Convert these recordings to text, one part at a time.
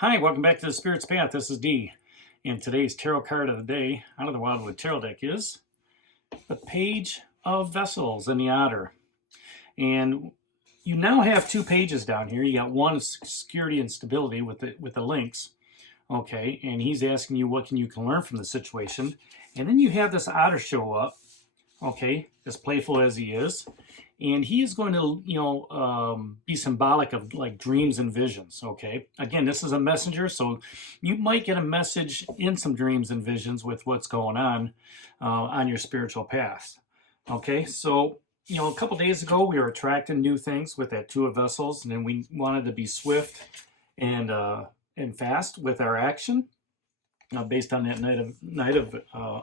Hi, welcome back to the Spirit's Path. This is Dee. And today's tarot card of the day out of the Wildwood Tarot deck is the Page of Vessels in the Otter. And you now have two pages down here. You got one is security and stability with the links. Okay, and he's asking you what you can learn from the situation. And then you have this otter show up, okay, as playful as he is. And he is going to, be symbolic of like dreams and visions, okay? Again, this is a messenger, so you might get a message in some dreams and visions with what's going on your spiritual path, okay? So, a couple days ago, we were attracting new things with that Two of Vessels, and then we wanted to be swift and fast with our action, based on that Knight of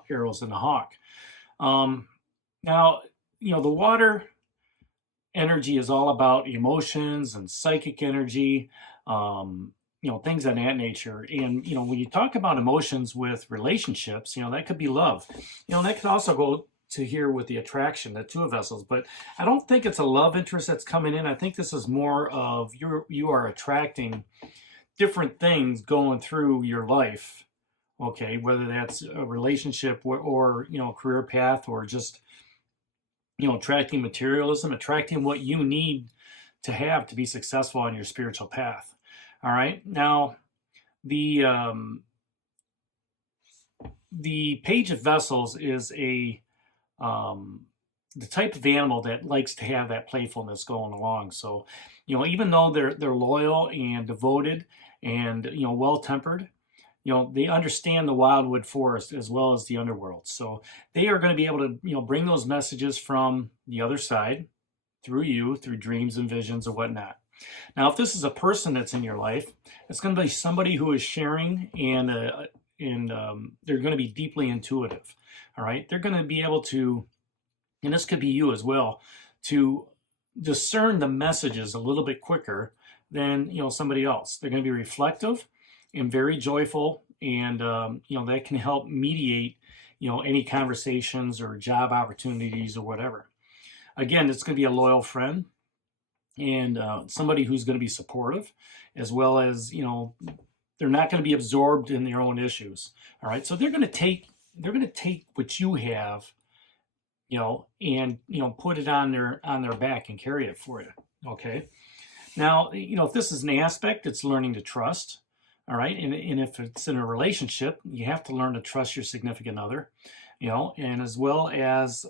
Arrows and the Hawk. Now, the water energy is all about emotions and psychic energy, things of that nature. And, when you talk about emotions with relationships, that could be love. That could also go to here with the attraction, the Two of Vessels. But I don't think it's a love interest that's coming in. I think this is more of you are attracting different things going through your life, okay, whether that's a relationship or career path, or just attracting materialism, attracting what you need to have to be successful on your spiritual path. All right. Now, the Page of Vessels is the type of animal that likes to have that playfulness going along. So, even though they're loyal and devoted and well-tempered, they understand the wildwood forest as well as the underworld. So they are going to be able to, bring those messages from the other side through you, through dreams and visions or whatnot. Now, if this is a person that's in your life, it's going to be somebody who is sharing and they're going to be deeply intuitive. All right. They're going to be able to, and this could be you as well, to discern the messages a little bit quicker than, somebody else. They're going to be reflective and very joyful, and that can help mediate any conversations or job opportunities or whatever. Again, it's going to be a loyal friend and somebody who's going to be supportive, as well as they're not going to be absorbed in their own issues. All right, so they're going to take what you have, and put it on their back and carry it for you. Okay. Now, if this is an aspect, it's learning to trust. All right. And if it's in a relationship, you have to learn to trust your significant other, and as well as,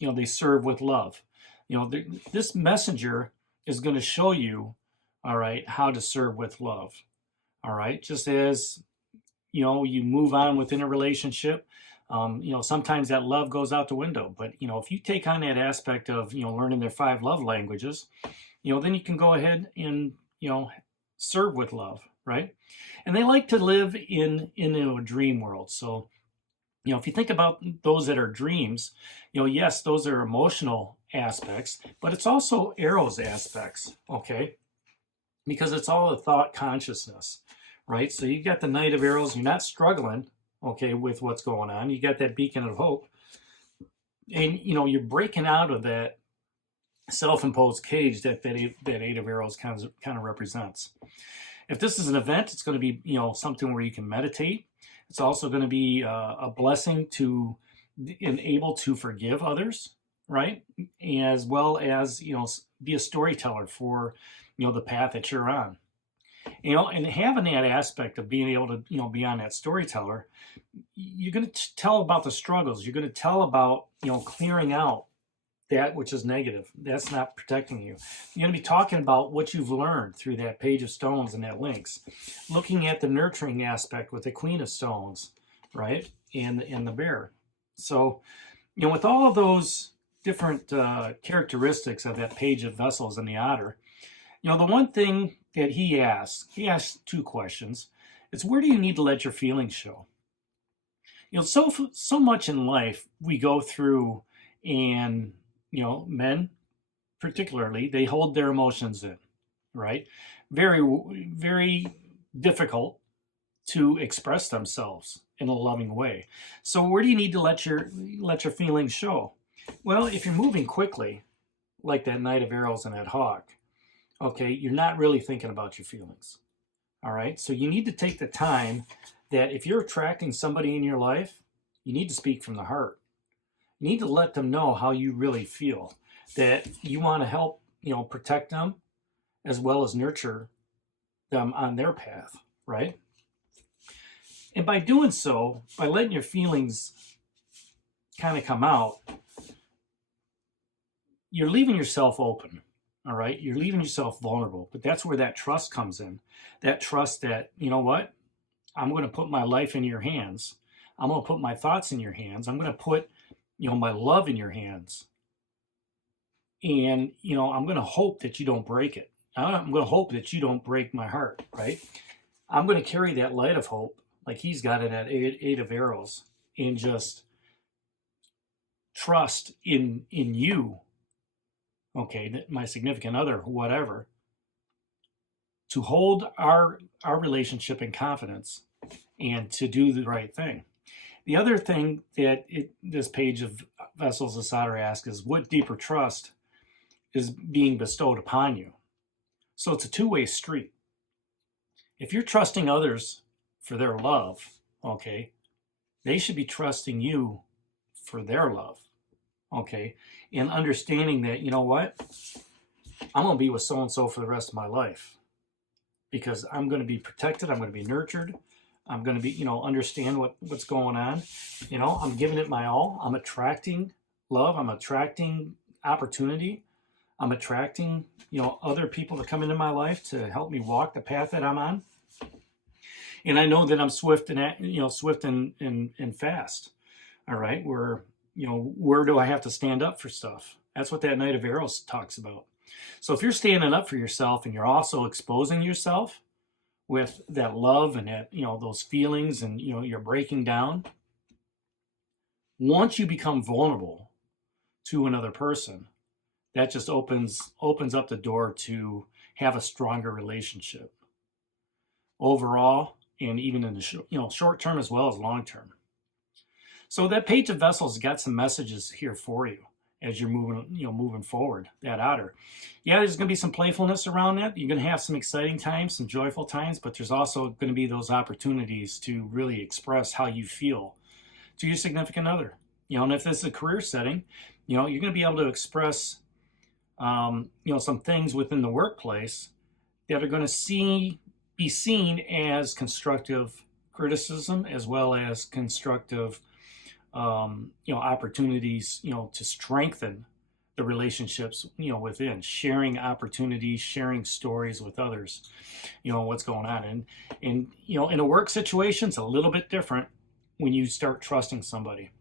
they serve with love. This messenger is going to show you, all right, how to serve with love. All right. Just as, you move on within a relationship, sometimes that love goes out the window. But, if you take on that aspect of, learning their 5 love languages, then you can go ahead and, serve with love. Right? And they like to live in a dream world. So, if you think about those that are dreams, yes, those are emotional aspects, but it's also arrows aspects, okay? Because it's all a thought consciousness, right? So you got the Knight of Arrows, you're not struggling, okay, with what's going on. You got that beacon of hope. And, you're breaking out of that self-imposed cage that Eight of Arrows kind of represents. If this is an event, it's going to be, something where you can meditate. It's also going to be a blessing to and able to forgive others, right? As well as, be a storyteller for, the path that you're on. And having that aspect of being able to, be on that storyteller, you're going to tell about the struggles. You're going to tell about, clearing out that which is negative, that's not protecting you. You're going to be talking about what you've learned through that Page of Stones and that links, looking at the nurturing aspect with the Queen of Stones, right, and the Bear. So, with all of those different characteristics of that Page of Vessels and the Otter, the one thing that he asks 2 questions. It's, where do you need to let your feelings show? So much in life we go through, and men particularly, they hold their emotions in, right? Very, very difficult to express themselves in a loving way. So where do you need to let your feelings show? Well, if you're moving quickly, like that Knight of Arrows and that Hawk, okay, you're not really thinking about your feelings. All right. So you need to take the time that if you're attracting somebody in your life, you need to speak from the heart. You need to let them know how you really feel, that you want to help, protect them as well as nurture them on their path, right? And by doing so, by letting your feelings kind of come out, you're leaving yourself open, all right? You're leaving yourself vulnerable. But that's where that trust comes in. That trust that, you know what? I'm going to put my life in your hands. I'm going to put my thoughts in your hands. I'm going to put, my love in your hands. And, I'm going to hope that you don't break it. I'm going to hope that you don't break my heart, right? I'm going to carry that light of hope, like he's got it at eight of arrows, and just trust in you, okay, my significant other, whatever, to hold our relationship in confidence and to do the right thing. The other thing that this page of Vessels of Otter asks is, what deeper trust is being bestowed upon you? So it's a two-way street. If you're trusting others for their love, okay, they should be trusting you for their love, okay, and understanding that, you know what, I'm going to be with so-and-so for the rest of my life because I'm going to be protected, I'm going to be nurtured, I'm going to be, understand what's going on, I'm giving it my all, I'm attracting love, I'm attracting opportunity, I'm attracting, other people to come into my life to help me walk the path that I'm on. And I know that I'm swift and fast. All right. Where do I have to stand up for stuff? That's what that Knight of Arrows talks about. So if you're standing up for yourself and you're also exposing yourself with that love and that, those feelings, and, you're breaking down, once you become vulnerable to another person, that just opens up the door to have a stronger relationship overall, and even in the short term as well as long term. So that page of Vessels got some messages here for you as you're moving forward, that Otter. Yeah, there's going to be some playfulness around that. You're going to have some exciting times, some joyful times, but there's also going to be those opportunities to really express how you feel to your significant other. And if this is a career setting, you're going to be able to express some things within the workplace that are going to be seen as constructive criticism, as well as constructive, opportunities, to strengthen the relationships, within, sharing opportunities, sharing stories with others, what's going on. And in a work situation, it's a little bit different when you start trusting somebody.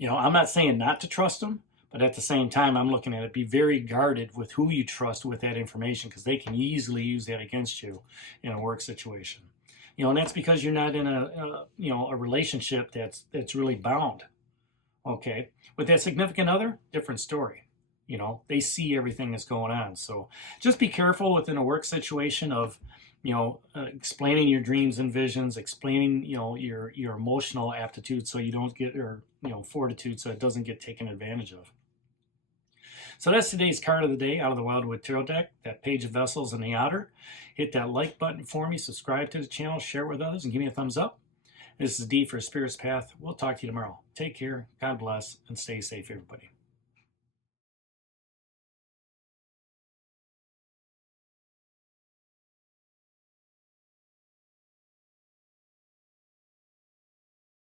I'm not saying not to trust them, but at the same time, I'm looking at it, be very guarded with who you trust with that information, because they can easily use that against you in a work situation. And that's because you're not in a relationship that's really bound. Okay. With that significant other, different story. They see everything that's going on. So just be careful within a work situation of, explaining your dreams and visions, explaining, your emotional aptitude, so you don't get, or, fortitude, so it doesn't get taken advantage of. So that's today's card of the day out of the Wildwood Tarot deck, that page of Vessels and the Otter. Hit that like button for me, subscribe to the channel, share it with others, and give me a thumbs up. This is D for Spirit's Path. We'll talk to you tomorrow. Take care, God bless, and stay safe, everybody.